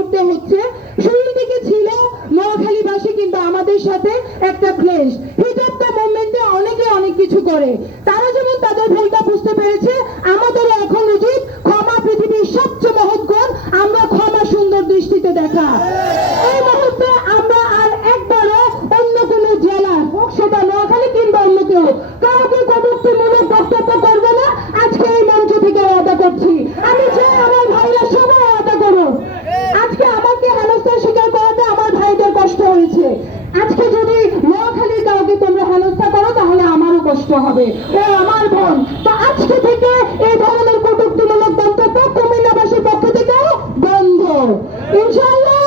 মুহূর্তে হচ্ছে। শুরুর দিকে ছিল নোয়াখালীবাসী, কিন্তু আমাদের সাথে একটা ক্লেশ এই মুহূর্তে আমরা আর অন্য সেটা কিংবা অন্য না। আজকে এই মঞ্চ থেকে আমি চাই আমার ভাইরা সবাই ওয়াদা করুন আজকে আমাকে হেনস্থার স্বীকার করাতে আমার ভাইদের কষ্ট হয়েছে আজকে যদি নোয়াখালীর কাউকে তোমরা হেনস্থা করো, তাহলে আমারও কষ্ট হবে। ও আমার বোন, তো আজকে থেকে এই ধরনের কটুক্তিমূলক মন্তব্য কুমিল্লাবাসীর পক্ষ থেকে বন্ধ। ইনশাআল্লাহ।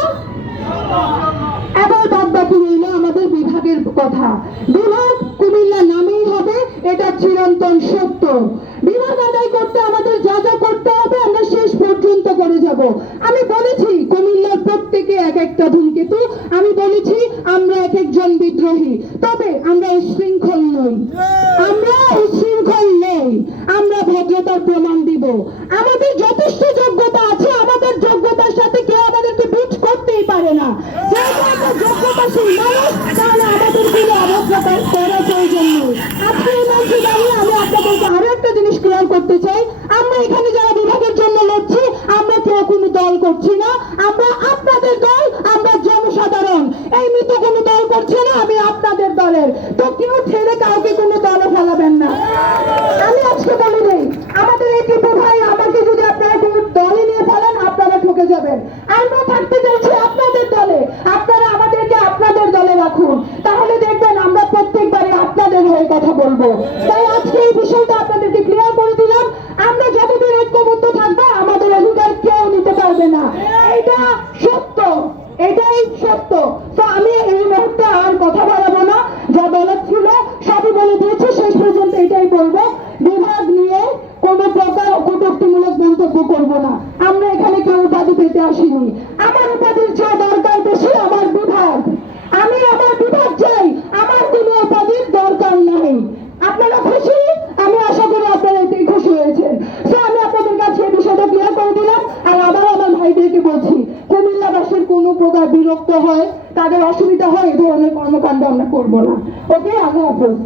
এবার বাদ বাকি রইল আমাদের বিভাগের কথা। বিভাগ কুমিল্লা নামেই হবে, এটা চিরন্তন সত্য। বিভাগ আদায় করতে আমাদের যা যা করতে হবে, আমরা শেষ পর্যন্ত করে যাব। আমি বলেছি, কুমিল্লার প্রত্যেকে এক একটা ধূমকেতু আমরা এক একজন বিদ্রোহী তবে আমরা উশৃঙ্খল নই। আমরা উশৃঙ্খল নই। আমরা ভদ্রতার প্রমাণ দিব। আমাদের যথেষ্ট যোগ্যতা আছে আমাদের যোগ্যতার সাথে কেউ আমাদেরকে বিট করতেই পারে না। যেহেতু একটা যোগ্যতাশীল মানুষ তাহলে আমাদের কোনো অভদ্রতা করার প্রয়োজন নেই আজকে এই মঞ্চে দাঁড়িয়ে আমি আপনাদেরকে আরও একটা জিনিস ক্লিয়ার করতে চাই। আমরা এখানে যারা বিভাগের জন্য লড়ছি আমরা কেউ কোনো দল করছি না আমরা আপনাদের দল আমরা জনসাধারণ এই মৃত কোনো দল করছে না আমি আপনাদের দলের তো কেউ ছেড়ে কাউকে কোনো দলে ফেলাবেন না। আমি আজকে বলি নেই, আমাদের এই টিপু ভাই আমাকে যদি আপনারা কোনো দলে নিয়ে ফেলেন, আপনারা ঠকে যাবেন। আমরা থাকতে চাইছি আপনাদের দলে। আপনারা আমাদেরকে আপনাদের দলে রাখুন। তাহলে দেখবেন আমরা প্রত্যেকবারই আপনাদের হয়ে কথা বলব। তাই আজকে এই বিষয়টা আপনাদেরকে ক্লিয়ার করে দিলাম। আমরা যতদিন ঐক্যবদ্ধ থাকব, আমাদের অধিকার কেউ নিতে পারবে না। এটা সত্য। এটাই সত্য। তো আমি এই মুহূর্তে আর কথা ছিল বলে দিয়েছি, শেষ পর্যন্ত এটাই বলব। বিভাগ নিয়ে কোনো প্রকার কটূক্তিমূলক মন্তব্য করব না। আমরা এখানে কেউ উপাধি পেতে আসিনি। আমার উপাধির চেয়ে দরকার বেশি আমার বিভাগ। আমি আমার বিভাগ চাই, আমার কোনো উপাধির দরকার নাই। আপনারা খুশি? আমি আশা করি আপনারা এতেই খুশি হয়েছেন। তো আমি আপনাদের কাছে এই বিষয়টা ক্লিয়ার করে দিলাম, আর আবার আমার ভাইদেরকে বলছি, কুমিল্লাবাসীর কোনো প্রকার বিরক্ত হয়, তাদের অসুবিধা হয় এই ধরনের কর্মকাণ্ড আমরা করব না। ওকে, আল্লাহ হাফেজ।